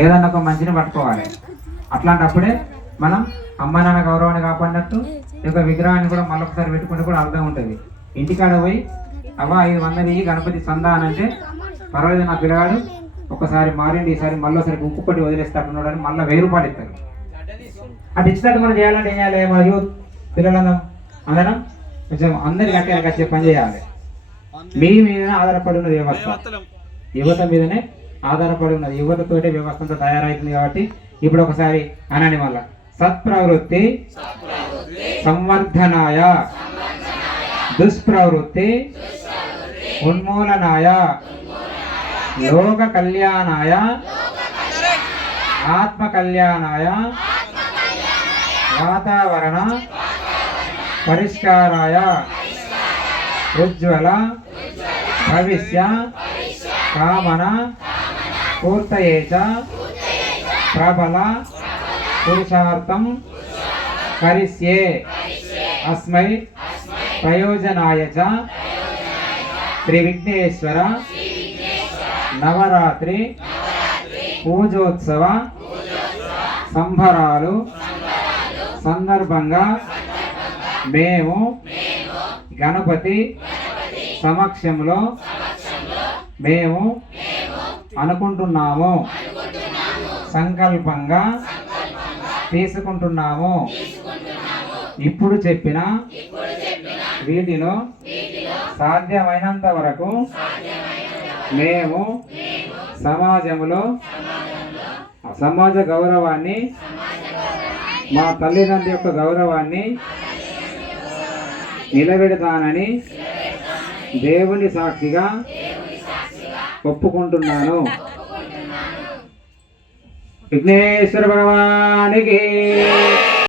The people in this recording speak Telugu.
ఏదన్నా ఒక మంచిని పట్టుకోవాలి. అట్లాంటప్పుడే మనం అమ్మ నాన్న గౌరవాన్ని కాపాడినట్టు ఈ యొక్క విగ్రహాన్ని కూడా మళ్ళొకసారి పెట్టుకుంటే కూడా అర్థం ఉంటుంది. ఇంటికాడ పోయి అవ్వ 500 గణపతి చందా అని అంటే పర్వాలేదు నా పిల్లగాడు ఒకసారి మారిండి, ఈసారి మళ్ళీసారి ఉక్కుపట్టి వదిలేస్తాడు అని మళ్ళీ 1000 రూపాయలు ఇస్తారు. అటు ఇచ్చినట్టు మనం చేయాలంటే ఏం చేయాలి? మా యూత్ పిల్లలందరం అందరం కొంచెం అందరికి కట్టేయాలి, వచ్చే పని చేయాలి. మీ మీదనే ఆధారపడి ఉన్నది వ్యవస్థ, యువత మీదనే ఆధారపడి ఉన్నది. యువతతోటే వ్యవస్థ అంతా తయారైతుంది. కాబట్టి ఇప్పుడు ఒకసారి అనండి మళ్ళా, సత్ప్రవృత్తి సంవర్ధనాయ దుష్ప్రవృత్తి ఉన్మూలనాయ లోక కళ్యాణాయ ఆత్మ కళ్యాణాయ వాతావరణ పరిష్కారాయ ఉజ్వల భవిష్య కామన పూర్తయే చ ప్రబల పురుషార్థం కరిష్యే అస్మై ప్రయోజనాయ చ శ్రీ విఘ్నేశ్వర నవరాత్రి పూజోత్సవ సంబరాలు సందర్భంగా మేము గణపతి సమక్షంలో మేము అనుకుంటున్నాము, సంకల్పంగా తీసుకుంటున్నాము. ఇప్పుడు చెప్పిన వీటిలో సాధ్యమైనంత వరకు మేము సమాజ గౌరవాన్ని, మా తల్లిదండ్రుల యొక్క గౌరవాన్ని నిలబెడతానని దేవుని సాక్షిగా ఒప్పుకుంటున్నాను. విఘ్నేశ్వర భగవానికి